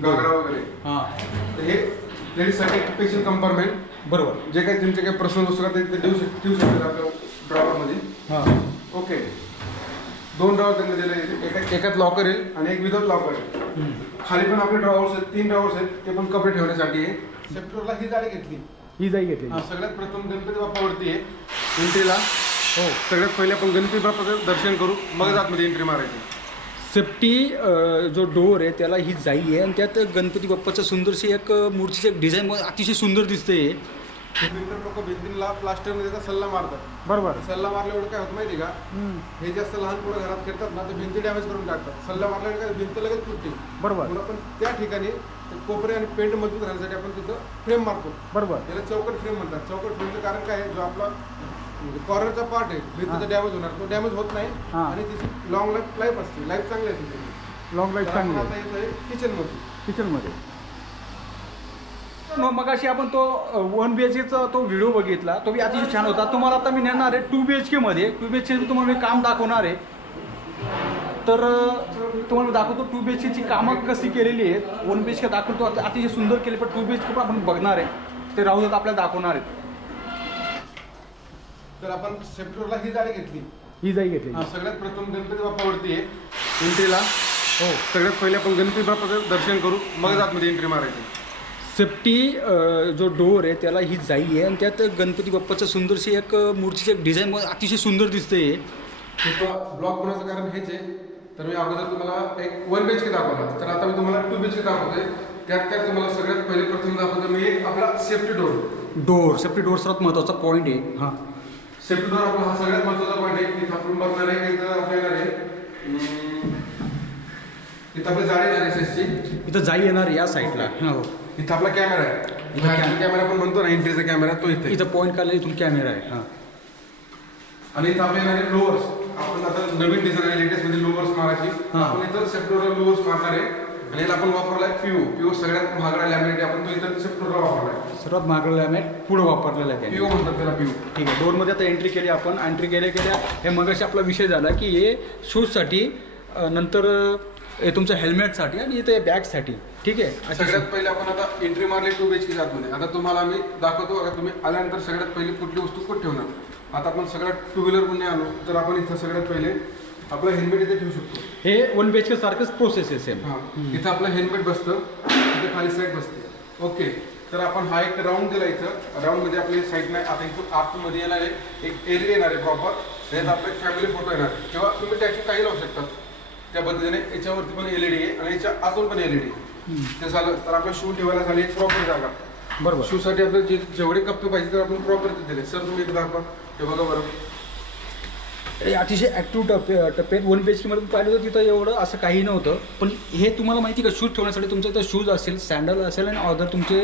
घागरा वगैरे. हां. तर हे लेडीजसाठी स्पेशल कंपार्टमेंट बरोबर. जे काही त्यांचे काही प्रश्न वस्तू असतात ते देऊ शक ठेवू शकतात आपल्या ड्रॉवरमध्ये हां. ओके. दोन ड्रॉवर त्यांना दिले आहेत. एका एकात लॉकर येईल आणि एक विदाउट लॉकर आहे. खाली पण आपले ड्रॉवर्स आहेत तीन ड्रॉवर्स आहेत ते पण कपडे ठेवण्यासाठी आहे. सेप्टरला ही जाडी घेतली. ही जाई घेतली. हा, सगळ्यात प्रथम गणपती बाप्पावरती आहे. एंट्रीला हो. सगळ्यात पहिले आपण गणपती बाप्पाचं दर्शन करू. मगच आतमध्ये एंट्री मारायची. सेफ्टी जो डोअर आहे त्याला ही जाई आहे. आणि त्यात गणपती बाप्पाचं सुंदरशी एक मूर्तीचं एक डिझाईन अतिशय सुंदर दिसते लोक भिंतीला प्लास्टरमध्ये त्याचा सल्ला मारतात. बरोबर. सल्ला मारल्यावर काय होतं माहिती का? हे जास्त लहान पोरं घरात खेळतात ना ते भिंती डॅमेज करून टाकतात. सल्ला मारल्यावर काय भिंत लगेच तुटते. बरोबर. म्हणून आपण त्या ठिकाणी कोपरे आणि पेंट मजबूत राहण्यासाठी आपण तिथं फ्रेम मारतो. बरोबर. त्याला चौकट फ्रेम म्हणतात. चौकट फ्रेमचं कारण काय आहे? जो आपला कॉर्नरचा पार्ट आहे. भिंतीचा डॅमेज होणार. तो डॅमेज होत नाही. हा. आणि तिची लॉंग लाईफ लाईफ असते. लाईफ चांगली असते त्याची. लॉंग तर आपण आता येतोय किचनमध्ये किचनमध्ये मग अशी आपण तो वन बी एच केचा तो व्हिडिओ बघितला. तो बी अतिशय छान होता. तुम्हाला आता मी नेणार आहे टू बी एच केमध्ये टू बी एच के तुम्हाला मी काम दाखवणार आहे. तर अं, तुम्हाला मी दाखवतो टू बी एच केची कामं कशी केलेली आहेत. वन बी एच के दाखवतो. अति- अतिशय सुंदर केले पण टू बी एच के पण आपण बघणार आहे. ते राहू देत आपल्याला दाखवणार आहेत. तर आपण सेप्टरला ही जाडी घेतली. ही जाई घेतली. हा, सगळ्यात प्रथम गणपती बाप्पावरती आहे. एंट्रीला. हो सगळ्यात पहिले आपण गणपती बाप्पाचं दर्शन करू. मगच आतमध्ये एंट्री मारायची सेफ्टी जो डोअर आहे त्याला ही जाई आहे. आणि त्यात गणपती बाप्पाचं सुंदरशी एक मूर्तीचं एक डिझाईन अतिशय सुंदर दिसते ब्लॉक होण्याचं कारण हेच आहे. तर मी अगोदर तुम्हाला एक वन बेच के दाखवला तर आता मी तुम्हाला टू बेच के दाखवतोय. त्यात काय तुम्हाला सगळ्यात पहिले प्रथम दाखवतो मी एक आपला safety door door safety door सर्वात महत्त्वाचा पॉईंट आहे. हां. सेफ्टी आपला हा सगळ्यात महत्त्वाचा पॉईंट आहे. इथं आपण बघणार आहे की इथं आपल्या येणार आहे इथं आपली जाडी येणार आहे SS ची इथं जाई येणार या साईडला हो. इथं आपला कॅमेरा आहे. कॅमेरा. कॅमेरा पण म्हणतो ना एंट्रीचा कॅमेरा तो इथे. इथं पॉईंट काढला इथून कॅमेरा आहे. हां. आणि इथं आपल्या येणार आहे लोअर्स आपण आता नवीन डिझाईन आहे लेटेस्टमध्ये लोअर्स मारायची. हा. आपण इथं सेप्टोरला लोअर्स मारणार आहे. आणि याला आपण वापरलाय पिओ पिओ सगळ्यात महागडा लॅमिनेट आपण तो इथं सेप्टोरला वापरलाय? सर्वात मागला मॅट पुढं वापरलेला आहे. त्याने पिओ म्हणतात त्याला पिओ ठीक आहे. डोअरमध्ये आता एंट्री केली आपण. एंट्री केल्या केल्या हे मगाशी आपला विषय झाला की हे शूजसाठी अं, नंतर अं, हे तुमच्या हेल्मेटसाठी आणि इथे बॅगसाठी ठीक आहे? अशा सगळ्यात पहिले आपण आता एंट्री मारली टू बेच की आतमध्ये. आता तुम्हाला मी दाखवतो. आता तुम्ही आल्यानंतर सगळ्यात पहिली कुठली वस्तू कुठे ठेवणार? आता आपण सगळ्यात टू व्हीलर पुणे आलो. तर आपण इथं सगळ्यात पहिले आपलं हेल्मेट इथे ठेवू शकतो. हे वन बी एच के सारखंच प्रोसेस आहे सेम हा इथं आपलं हेल्मेट बसतं इथे खाली साईड बसते. ओके तर आपण हा एक राऊंड दिला इथं. राऊंडमध्ये आपली साईड नाही आता इथून आतमध्ये येणार आहे. एक एल येणार आहे प्रॉपर त्याच्यात आपले फॅमिली फोटो येणार. आहे किंवा तुम्ही त्याची काही लावू शकतात. त्या पद्धतीने याच्यावरती पण एल आहे आणि याच्या आतून पण एल ते झालं तर आपला शू ठेवायला झाली एक प्रॉपर जागा. बरोबर. शूसाठी आपल्याला जे जेवढे कप्पे पाहिजे तर आपण प्रॉपर दिले. सर तुम्ही इथे दाखवा. हे बघा बरं. अतिशय ॲक्टिव्ह टप्पे टप्पे वन बी एच केमध्ये पाहिलं तर तिथं एवढं असं काही नव्हतं. पण हे तुम्हाला माहिती का शूज ठेवण्यासाठी तुमचं इथं शूज असेल सँडल असेल आणि अदर तुमचे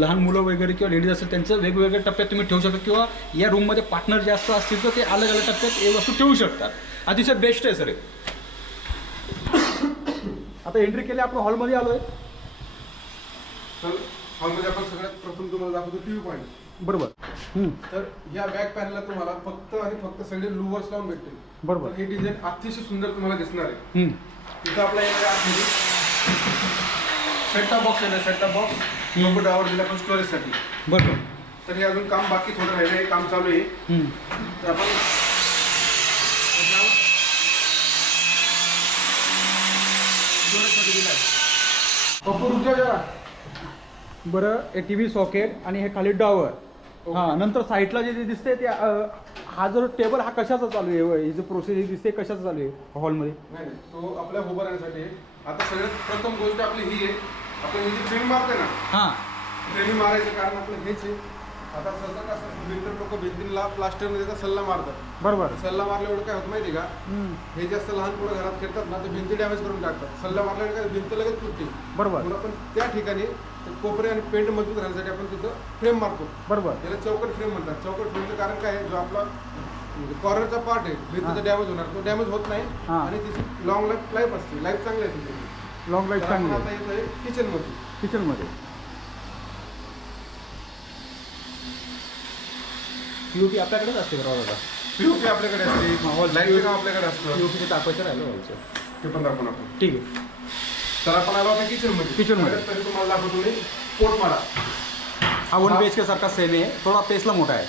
लहान मुलं वगैरे किंवा लेडीज असेल त्यांचं वेगवेगळ्या टप्प्यात तुम्ही ठेवू शकता किंवा या रूममध्ये पार्टनर जास्त असतील तर ते अलग अलग टप्प्यात हे वस्तू ठेवू शकतात. अतिशय बेस्ट आहे सर. आता एंट्री केली आपण हॉलमध्ये आलो आहे हॉलमध्ये आपण सगळ्यात प्रथम तुम्हाला दाखवतो टी व्ही पॉईंट बरोबर. तर या बॅक पॅनला तुम्हाला फक्त आणि फक्त सगळे लुवर्स लावून भेटतील. बरोबर. हे डिझाईन अतिशय सुंदर तुम्हाला दिसणार आहे. इथं आपला येणार आहे आतमध्ये. सेटटॉप बॉक्स येणार सेटटॉप बॉक्स लोक डावर दिला आपण स्टोरेजसाठी बरोबर. तर हे अजून काम बाकी थोडं राहिलं हे काम चालू आहे. तर आपण स्टोरेजसाठी दिला आहे पप्पू रुक जाओ जरा बरं हे टी व्ही सॉकेट आणि हे खाली डॉवर. हां. नंतर साईडला जे दिसते ते अ, हा जो टेबल हा कशाचा चालू आहे? ही जो प्रोसेस दिसते कशाचा चालू आहे हॉलमध्ये? नाही नाही, तो आपल्या उभा राहण्यासाठी आहे. आता सगळ्यात प्रथम गोष्ट आपली ही आहे. आपण ही जी फ्रेम मारते ना हां. फ्रेम मारायचं कारण आपलं हेच आहे. आता सहसा कसं भिंतर लोक भिंतीला प्लास्टरमध्ये त्याचा सल्ला मारतात. बरोबर. सल्ला मारल्यावर काय होतं माहिती आहे का? हे जास्त लहान पोरं घरात खेळतात ना ते भिंती डॅमेज करून टाकतात. सल्ला मारल्यावर काय भिंत लगेच तुटते बरोबर. म्हणून आपण त्या ठिकाणी कोपरे आणि पेंट मजबूत राहण्यासाठी आपण तिथं फ्रेम मारतो. बरोबर. त्याला चौकट फ्रेम म्हणतात. चौकट फ्रेमचं कारण काय आहे? जो आपला कॉर्नरचा पार्ट आहे भिंतीचा. डॅमेज होणार. तो डॅमेज होत नाही. आणि तिची लॉंग लाईफ लाईफ असते. लाईफ चांगली असते त्याची. लॉंग आपण चांगली आहे. किचनमध्ये किचनमध्ये पी ओ पी आपल्याकडेच असते का दादा? पीओपी आपल्याकडे असते. लाइट काम आपल्याकडे असतं. पी ओ पीचे तापायचं राहिलं व्हायचं ते पण दाखवून आपण ठीक आहे. तर आपण आलो आता किचनमध्ये Kitchen मध्ये. तरी तुम्हाला दाखवतो मी. पोट मारा. हा वन बी एच के सारखा सेम आहे. थोडा पेसला मोठा आहे.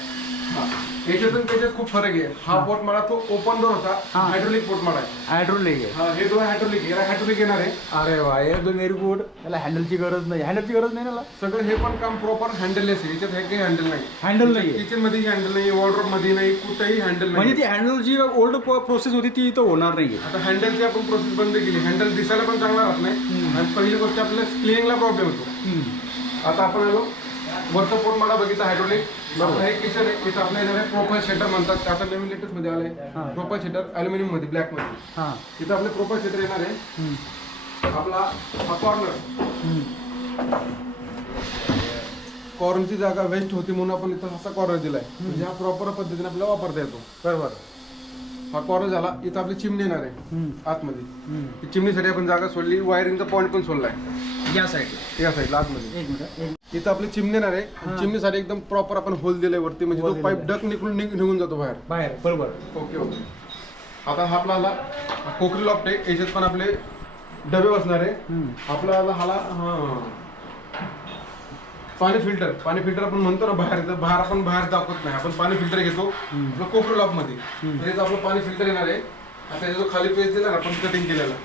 हा. याच्यातून त्याच्यात खूप फरक आहे. हा पोट माळा तो ओपन डोर होता. हायड्रोलिक पोट माळा आहे हायड्रोलिक आहे. हा, हे दोन हायड्रोलिक याला हायड्रोलिक येणार आहे. अरे वा हे दोन व्हेरी गुड त्याला हँडलची गरज नाही. हँडलची गरज नाही ना सगळं हे पण काम प्रॉपर हँडललेस आहे. याच्यात हे काही हँडल नाही. हँडल नाही किचनमध्ये हँडल नाही वॉर्डरोबमध्ये नाही. कुठेही हँडल म्हणजे नाही ती हँडल जी ओल्ड प्रोसेस होती ती इथं होणार नाहीये. आता हँडलची आपण प्रोसेस बंद केली. हँडल दिसायला पण चांगला राहत नाही. आणि पहिली गोष्ट आपल्याला क्लिनिंगला प्रॉब्लेम होतो. आता आपण आलो. वरचा पोट माळा बघितला हायड्रोलिक आपलं हे किचन आहे इथं आपल्या इथे प्रोफाईल शेटर म्हणतात आता नवीन लेटेस्टमध्ये हा. आलंय. प्रोफाईल शेटर अल्युमिनियममध्ये ब्लॅकमध्ये इथं आपले प्रोफाईल शेटर येणार आहे. आपला हा कॉर्नर हम्म. कॉर्नरची जागा वेस्ट होती म्हणून आपण इथं असा कॉर्नर दिलाय. म्हणजे हा प्रॉपर पद्धतीने आपल्याला वापरता येतो. बरोबर. हा कॉर्नर झाला इथं आपली चिमणी येणार आहे. आतमध्ये. ही चिमणीसाठी आपण जागा सोडली वायरिंगचा पॉईंट पण सोडलाय. या साईड या साईडला आतमध्ये. एक मिनिट एक इथं आपली चिमणी येणार आहे. चिमणीसाठी एकदम प्रॉपर आपण होल दिलाय वरती म्हणजे तो पाईप डक निघून निघ- निघून जातो बाहेर. बाहेर बरोबर. ओके ओके आता हा आपला आला कोकरी लॉफ्ट आहे याच्यात पण आपले डबे बसणार आहे. आपला आला हाला हा पाणी फिल्टर पाणी फिल्टर आपण म्हणतो ना बाहेर तर बाहेर आपण बाहेर दाखवत नाही. आपण पाणी फिल्टर घेतो. आपलं कोकरी लॉकमध्ये. त्याचं आपलं पाणी फिल्टर येणार आहे. आता त्याचा जो खाली पेज दिला ना आपण कटिंग केलेला.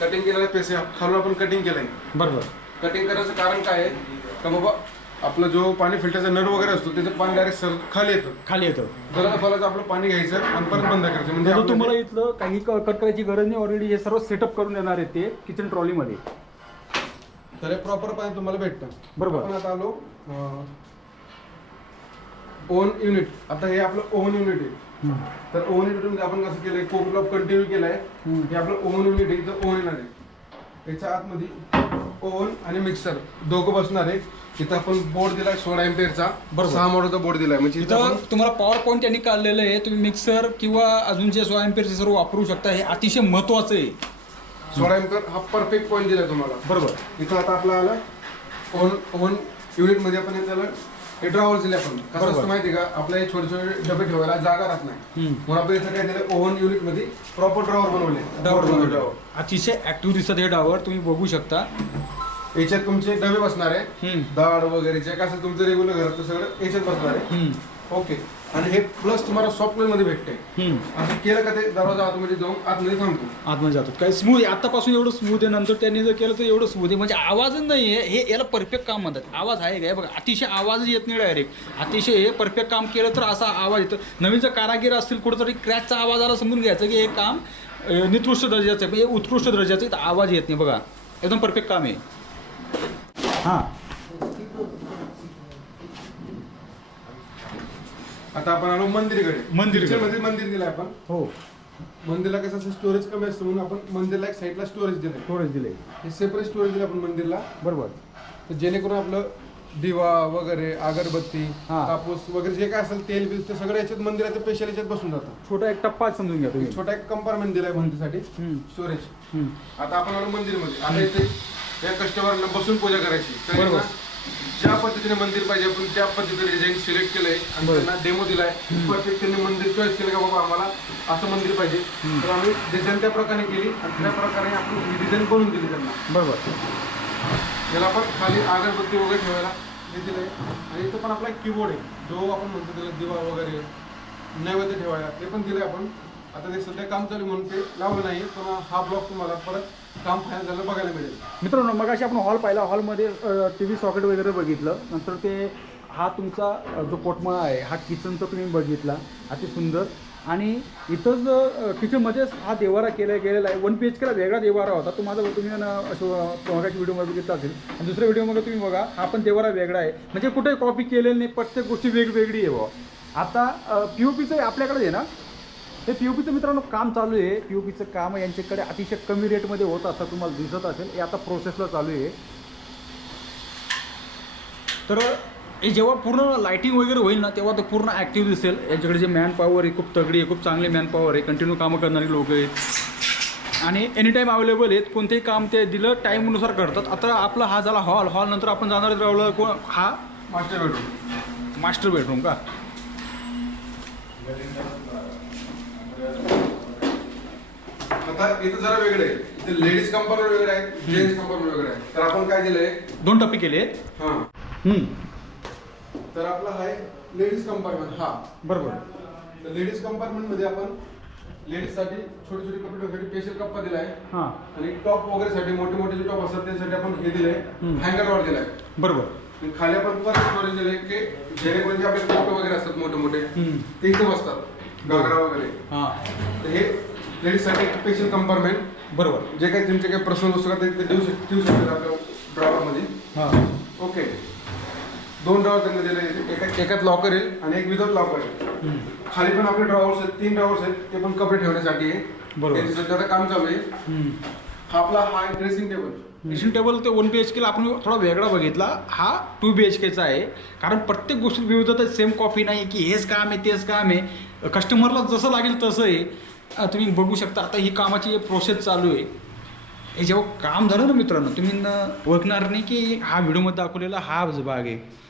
कटिंग केलेला आहे खालून आपण कटिंग केलाय. बरोबर. कटिंग करायचं कारण काय आहे? का बाबा आपलं जो पाणी फिल्टरचा नळ वगैरे असतो त्याचं पाणी डायरेक्ट सर खाली येतं. खाली येतं. गरज फलाचं आपलं पाणी घ्यायचं आणि परत बंद करायचं. म्हणजे तुम्हाला इथलं काही कट करायची गरज नाही. ऑलरेडी हे सर्व सेटअप करून देणार आहे ते किचन ट्रॉलीमध्ये तर हे प्रॉपर पाणी तुम्हाला भेटतं. बरोबर. आपण आता आलो ओन युनिट आता हे आपलं ओव्हन युनिट आहे. हम्म. तर ओव्हन युनिट आपण कसं केलंय कोकलॉप कंटिन्यू केलाय. हम्म. हे आपलं ओव्हन युनिट आहे इथं ओव्हन येणार आहे. याच्या आतमध्ये ओव्हन आणि मिक्सर दोघं बसणार आहे इथं आपण बोर्ड दिलाय सोळा एम्पियरचा बरोबर. सहा मॉडलचा बोर्ड दिलाय. म्हणजे इथं तुम्हाला पॉवर पॉईंट त्यांनी काढलेलं आहे. तुम्ही मिक्सर किंवा अजून जे सोळा एम्पियरचे सर्व वापरू शकता हे अतिशय महत्वाचं आहे. सोळा एम्पियर हा परफेक्ट पॉईंट दिलाय तुम्हाला. बरोबर. इथं आता आपला आला. ओन ओन युनिटमध्ये आपण हे त्याला. हे ड्रॉवर दिले आपण. कसं. असतं माहिती का? आपल्या हे छोटे छोटे डबे ठेवायला जागा राहत नाही. म्हणून आपण इथं काय दिलं ओव्हन युनिटमध्ये प्रॉपर ड्रॉवर बनवले. Proper बनवलं. drawer. अतिशय ऍक्टिव्ह दिसत हे डावर तुम्ही बघू शकता. याच्यात तुमचे डबे बसणार आहे. हम्म. डाळ वगैरे जे काय असेल तुमचं रेग्युलर घरात सगळं याच्यात बसणार आहे. ओके आणि हे प्लस तुम्हाला सॉफ्टवेअरमध्ये भेटते हम्म. असं केलं का ते दरवाजा आतमध्ये जाऊन आतमध्ये थांबतो. आतमध्ये जातात काय स्मूथ आहे. आतापासून एवढं स्मूथ आहे. नंतर त्यांनी जर केलं तर एवढं स्मूथ आहे. म्हणजे आवाजच नाही आहे. हे याला परफेक्ट काम म्हणतात. आवाज आहे काय बघा. अतिशय आवाजच येत नाही डायरेक्ट अतिशय हे परफेक्ट काम केलं तर असा आवाज येतो. नवीन जर कारागीर असतील कुठंतरी क्रॅचचा आवाज आला समजून घ्यायचं की हे काम निकृष्ट दर्जाचं आहे. म्हणजे उत्कृष्ट दर्जाचं आवाज येत नाही. बघा. एकदम परफेक्ट काम आहे. हां. आता आपण आलो मंदिरकडे. मंदिरकडे. मध्ये मंदिर दिलं आपण. हो. मंदिरला कसं असं स्टोरेज कमी असतं म्हणून आपण मंदिरला एक साईडला स्टोरेज दिलंय. थोडंच दिले हे सेपरेट स्टोरेज दिलं आपण मंदिरला. बरोबर. तर जेणेकरून आपलं दिवा वगैरे अगरबत्ती हा. कापूस वगैरे जे काय असेल तेल बिल ते सगळं याच्यात मंदिराच्या पेशल याच्यात बसून जातं. छोटा एक टप्पा समजून घ्या तुम्ही. छोटा एक कंपार्टमेंट दिलाय मंदिरसाठी हम्म. स्टोरेज हम्म. आता आपण आलो मंदिरमध्ये. आता इथे या कस्टमरला बसून पूजा करायची. तर बरोबर. यांना ज्या पद्धतीने मंदिर पाहिजे आपण त्या पद्धतीने डिझाईन सिलेक्ट केलंय आणि. त्यांना डेमो दिलाय. परफेक्ट त्यांनी मंदिर चॉईस केलं का बाबा आम्हाला असं मंदिर पाहिजे. तर आम्ही डिझाईन त्या प्रकारे केली आणि त्या प्रकारे आपण ही डिझाईन बनवून दिली त्यांना. बरोबर. याला आपण खाली अगरबत्ती वगैरे ठेवायला हे दिलंय. आणि इथं पण आपला कीबोर्ड आहे. जो आपण म्हणतो त्याला दिवा वगैरे नैवेद्य ठेवायला ते पण दिलंय आपण. आता ते सध्या काम चालू म्हणून ते लावलं नाही पण हा ब्लॉक तुम्हाला परत काम फायनल झालं बघायला मिळेल. मित्रांनो मग आपण हॉल पाहिला हॉलमध्ये टी व्ही सॉकेट वगैरे बघितलं. नंतर ते हा तुमचा जो पोटमाळा आहे हा किचनचा तुम्ही बघितला. अति सुंदर. आणि इथंच किचनमध्येच हा देवारा केला गेलेला आहे. वन पी एच केला वेगळा देवारा होता. तो माझा तुम्ही ना असं मगाशी व्हिडिओमध्ये बघितला असेल. आणि दुसऱ्या व्हिडिओमध्ये तुम्ही बघा हा पण देवारा वेगळा आहे. म्हणजे कुठे कॉपी केलेलं नाही प्रत्येक गोष्टी वेगवेगळी आहे बुवा. आता पी ओ पीचं आपल्याकडे आहे ना? हे पी ओ पीचं मित्रांनो काम चालू आहे. पी ओ पीचं काम यांच्याकडे अतिशय कमी रेटमध्ये होत असं तुम्हाला दिसत असेल. हे आता प्रोसेसला चालू आहे. तर हे जेव्हा पूर्ण लाईटिंग वगैरे होईल ना तेव्हा ते पूर्ण ॲक्टिव्ह दिसेल. यांच्याकडे जे मॅन पॉवर आहे खूप तगडी आहे खूप चांगले मॅन पॉवर आहे. कंटिन्यू कामं करणारी लोक आहेत. आणि एनी टाईम अवेलेबल आहेत कोणतेही काम ते दिलं टाईमनुसार करतात. आता आपला हा झाला हॉल हॉल नंतर आपण जाणार राहिलो को हा? मास्टर बेडरूम मास्टर बेडरूम का? आता इथं जरा वेगळे इथे लेडीज कंपार्टमेंट वेगळे आहे जेंट्स कंपार्टमेंट वेगळे आहे. तर आपण काय दिलंय दोन टप्पे केले हा. तर आपला हा आहे लेडीज कंपार्टमेंट हा. बरोबर. तर लेडीज कंपार्टमेंटमध्ये आपण लेडीजसाठी छोटे छोटे कपडे ठेवण्यासाठी स्पेशल कप्पा दिलाय. हां. आणि टॉप वगैरे साठी मोठे मोठे जे टॉप असतात त्यासाठी आपण हे दिलंय. हम्म. हँगर रॉड दिलाय. बरोबर. आणि खाली आपण परत स्टोरेज दिलंय की जेणेकरून जे आपले फोटो वगैरे असतात मोठे मोठे हम्म. ते इथे बसतात. घागरा वगैरे. हां. तर हे लेडीजसाठी स्पेशल कंपार्टमेंट बरोबर. जे काही तुमचे काही पर्सनल वस्तू असतात ते देऊ शक ठेवू शकतात आपल्या ड्रॉवर मध्ये हां. ओके दोन ड्रॉवर त्यांना दिले. एका एकात लॉकर येईल आणि एक विदाउट लॉकर येईल खाली पण आपले ड्रॉवर्स आहेत तीन ड्रॉवर्स आहेत ते पण कपडे ठेवण्यासाठी आहे. बरोबर. त्याचं सध्या आता काम चालू आहे. हा आपला हा ड्रेसिंग टेबल ड्रेसिंग टेबल ते वन बी एच केला आपण थोडा वेगळा बघितला. हा टू बी एच केचा आहे. कारण प्रत्येक गोष्टीत विविधता सेम कॉपी नाही की हेच काम आहे तेच काम आहे. कस्टमरला जसं लागेल तसं आहे. तुम्ही बघू शकता आता ही कामाची प्रोसेस चालू आहे. हे जेव्हा काम झालं ना मित्रांनो तुम्ही ओळखणार नाही की हा व्हिडिओमध्ये दाखवलेला हा भाग आहे.